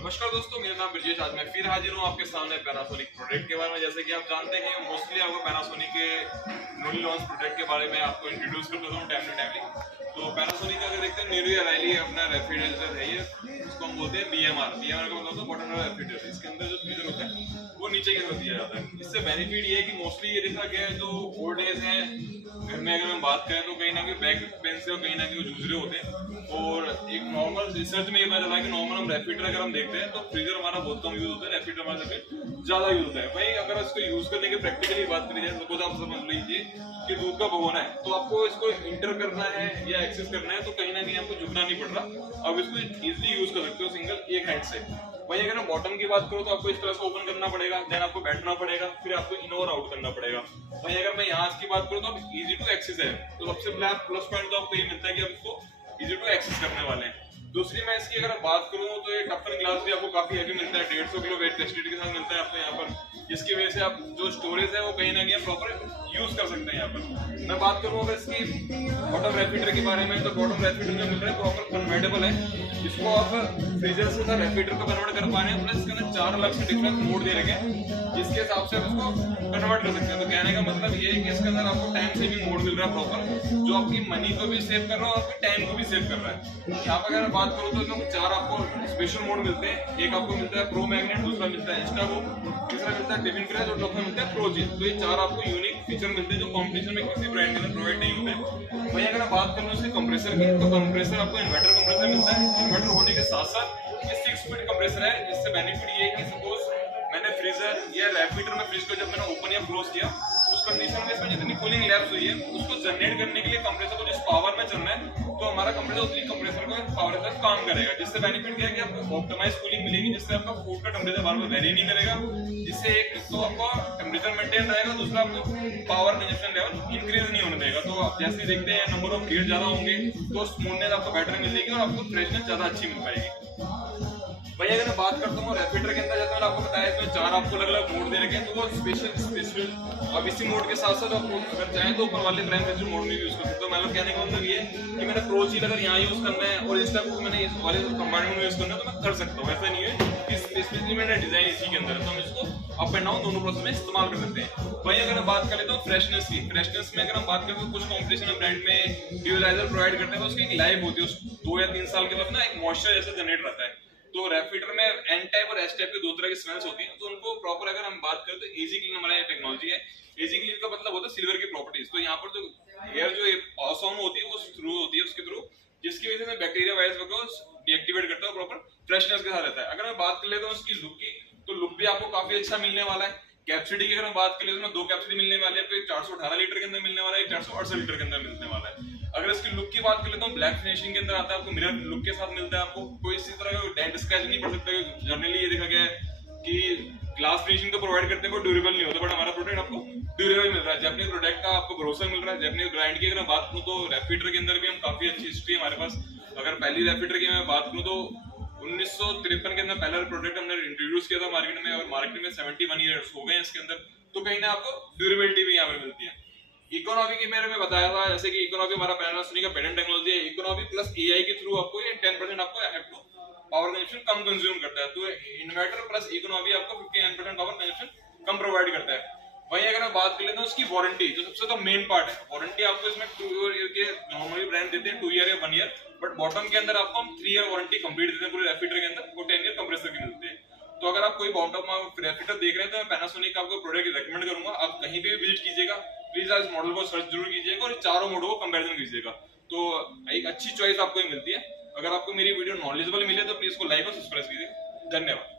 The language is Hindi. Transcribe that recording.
नमस्कार दोस्तों, मेरा नाम ब्रजेश। आज मैं फिर हाजिर हूँ आपके सामने पैनासोनिक प्रोडक्ट के बारे में। जैसे कि आप जानते हैं, मोस्टली आपको पैनासोनिक के न्यूली लॉन्च प्रोडक्ट के बारे में आपको इंट्रोड्यूस कर देता हूँ टाइमली। तो पैनासोनिक का अगर देखते हैं, न्यूली अराइवली अपना रेफ्रिजरेटर है ये, इसको हम बोलते हैं बीएमआर। बीएमआर का मतलब होता है बॉटम रेफ्रिजरेटर। इसके अंदर जो फ्रीजर होता है वो नीचे की तरफ दिया जाता है। इससे बेनिफिट ये है कि मोस्टली ये देखा गया है, जो ओल्ड एज है घर में अगर हम बात करें तो कहीं ना कहीं बैक पेन से और कहीं ना कहीं जूझ रहे होते हैं। और एक नॉर्मल रिसर्च में ये पता चला कि नॉर्मल हम रेफ्रिजरेटर अगर हम देखते हैं तो फ्रीजर हमारा बहुत कम यूज होता है, रेफ्रिजरेटर हमारा सबसे ज्यादा यूज होता है। भाई अगर इसको यूज करने की प्रैक्टिकली बात करी जाए तो आप समझ लीजिए कि दूध का भगोना है, तो आपको इसको इंटर करना है या एक्सेस करना है तो कहीं ना कहीं आपको झुकना नहीं पड़ रहा। अब इसको इजिली यूज कर सकते हो सिंगल एक हैंड से। वही अगर हम बॉटम की बात करूं तो आपको इस तरह से ओपन करना पड़ेगा, देन आपको बैठना पड़ेगा, फिर आपको इन और आउट करना पड़ेगा। वही अगर मैं यहाँ की बात करूं तो अब इजी टू एक्सेस है, तो सबसे प्लस पॉइंट तो आपको ये मिलता है कि आप इसको इजी टू एक्सेस करने वाले हैं। दूसरी मैं इसकी अगर बात करूं तो ये टफन ग्लास भी आपको काफी हैवी मिलता है, 150 किलो वेट कैपेसिटी के साथ मिलता है आपको यहाँ पर, जिसकी वजह से आप जो स्टोरेज है वो कहीं ना कहीं प्रॉपर यूज कर सकते हैं यहाँ पर। मैं बात करूँ अगर इसकी बॉटम रेफ्रिजरेटर के बारे में, तो बॉटम रेफ्रिजरेटर जो मिल रहा है प्रॉपर कन्वर्टेबल है। इसको आप फ्रीजर से रेफ्रिजरेटर को कन्वर्ट कर पा रहे हैं, प्लस इसके अंदर 4 अलग से डिफरेंट मोड दे रखे हैं, जिसके हिसाब से आप इसको कन्वर्ट कर सकते हैं। तो कहने का मतलब ये है कि इसके अंदर आपको टाइम सेविंग मोड मिल रहा है प्रॉपर, जो आपकी मनी को भी सेव कर रहा है और आपके टाइम को भी सेव कर रहा है। यहाँ पर अगर बात करूँ तो इसमें 4 आपको स्पेशल मोड मिलते हैं। एक आपको मिलता है प्रो मैग्नेट, दूसरा मिलता है इंस्टा बुक, तीसरा मिलता है टिफिन क्रैश और चौथा मिलता है प्रो चिल। तो ये 4 आपको यूनिक फीचर मिलते हैं जो कॉम्पिटिशन में किसी ब्रांड के अंदर प्रोवाइड नहीं होते हैं। वहीं अगर बात करूँ इसके कंप्रेसर की, तो कंप्रेसर आपको इन्वर्टर कंप्रेसर मिलता है। इन्वर्टर होने के साथ साथ ये 6 स्पीड कंप्रेसर है। इससे बेनिफिट ये है कि सपोज मैंने फ्रीजर या रेफ्रिजरेटर में फ्रिज को जब मैंने ओपन या क्लोज किया, उस कंडीशन में इसमें जितनी कूलिंग लैप्स हुई है उसको जनरेट करने के लिए कंप्रेसर को जिस पावर में चलना है, तो हमारा कंप्रेसर उतनी कंप्रेसर को पावर के साथ काम करेगा। जिससे बेनिफिट क्या है कि आपको ऑप्टिमाइज कूलिंग मिलेगी, जिससे आपका फूड का टेम्परेचर बार बार वेरी नहीं करेगा, जिससे एक तो आपका टेम्परेचर मेंटेन रहेगा, दूसरा आपको पावर कंजप्शन लेवल इंक्रीज नहीं होने देगा। तो आप जैसे देखते हैं नंबर ऑफ हीट ज्यादा होंगे तो स्मूथनेस आपको बेटर मिलेगी और आपको फ्रेशनेस ज्यादा अच्छी मिल पाएगी। भाई अगर मैं बात करता हूँ रेफ्रिजरेटर के अंदर, जैसे मैंने आपको बताया इसमें 4 आपको अलग अलग मोड दे रखे हैं, तो वो स्पेशल अब इसी मोड के साथ साथ आप अगर चाहें तो ऊपर वाले प्राइम मोड में भी यूज कर सकते हो। मतलब कहने का मतलब ये कि मैंने प्रो चिल अगर यहाँ यूज करना है और इंस्टा बुक मैंने इस वाले कंपार्टमेंट में यूज करना है तो मैं कर सकता हूँ। ऐसा नहीं है कि स्पेशली मैंने डिजाइन इसी के अंदर है, तो हम इसको अप एंड डाउन दोनों प्रोसेस में इस्तेमाल कर सकते हैं। वहीं अगर हम बात करें तो फ्रेशनेस की, फ्रेशनेस में अगर हम बात करें तो कुछ कॉम्पिटिशन ब्रांड में ड्यूलाइजर प्रोवाइड करते हैं, तो उसकी एक लाइफ होती है, 2 या 3 साल के बाद ना एक मॉइस्चर जैसे जनरेट रहता है। तो रेफ्रिजरेटर में एन टाइप और एस टाइप की 2 तरह की स्मेल्स होती हैं, तो उनको प्रॉपर अगर हम बात करें तो एजी क्लीन हमारा ये टेक्नोलॉजी है। एजी क्लीन का मतलब होता है सिल्वर की प्रॉपर्टीज। तो यहाँ पर जो एयर जो पास ऑन होती है वो थ्रू होती है उसके थ्रू, जिसकी वजह से बैक्टीरिया वायरस वगैरह डीएक्टिवेट करता है, प्रॉपर फ्रेशनेस के साथ रहता है। अगर मैं बात कर लेता हूँ उसकी लुक की, तो लुक भी आपको काफी अच्छा मिलने वाला है। कैपेसिटी की अगर हम बात करें तो 2 कैपेसिटी मिलने वाली है आपको, एक 418 लीटर के अंदर मिलने वाला है, एक 468 लीटर के अंदर मिलने वाला है। अगर इसकी लुक की बात कर लेता हूँ, ब्लैक फिनिशिंग के अंदर आता है, आपको मिरर लुक के साथ मिलता है, आपको कोई इसी तरह का डेंट स्क्रैच नहीं पड़ सकता। जनरली ये देखा गया है कि ग्लास फिनिशिंग तो प्रोवाइड करते हैं पर ड्यूरेबल नहीं होता, बट हमारा प्रोडक्ट आपको ड्यूरेबल मिल रहा है। जैपनीज प्रोडक्ट का आपको भरोसा मिल रहा है। जैपनीज ब्रांड की अगर बात करूँ तो रेफ्रिजरेटर के अंदर भी हम काफी अच्छी हिस्ट्री है हमारे पास। अगर पहली रेफ्रिजरेटर की मैं बात करूँ तो 1953 के अंदर पहला प्रोडक्ट हमने इंट्रोड्यूस किया था मार्केट में, और मार्केट में 71 ईयर्स हो गए हैं इसके अंदर। तो कहीं ना आपको ड्यूरेबिलिटी भी यहाँ पे मिलती है। इकोनॉमी की मैंने बताया था, जैसे कि इकोनॉमी हमारा पैनासोनिक का पेटेंट टेक्नोलॉजी है। इकोनॉमी प्लस एआई के थ्रू आपको ये 10% आपको पावर कंजप्शन कम कंज्यूम करता है। तो इन्वर्टर प्लस इकोनॉमी आपको 59% पावर कंजप्शन कम प्रोवाइड करता है। वहीं अगर मैं बात कर लेता हूँ उसकी वारंटी, जो सबसे तो मेन पार्ट है, वारंटी आपको इसमें 2 ईयर के नॉर्मली ब्रांड देते हैं 2 ईयर या 1 ईयर, बट बॉटम के अंदर आपको हम 3 ईयर वारंटी कंप्लीट देते हैं पूरे रेफ्रिजरेटर के अंदर, वो 10 ईयर कंप्रेसर की मिलते हैं। तो अगर आप कोई बॉटम रेफ्रिजरेटर देख रहे हैं तो मैं पैनासोनिक का आपको प्रोडक्ट रिकमेंड करूंगा। आप कहीं पे भी विजिट कीजिएगा, प्लीज आप इस मॉडल को सर्च जरूर कीजिएगा और चारों मॉडल को कंपैरिजन कीजिएगा, तो एक अच्छी चॉइस आपको मिलती है। अगर आपको मेरी वीडियो नॉलेजेबल मिले तो प्लीज को लाइक और सब्सक्राइब कीजिए। धन्यवाद।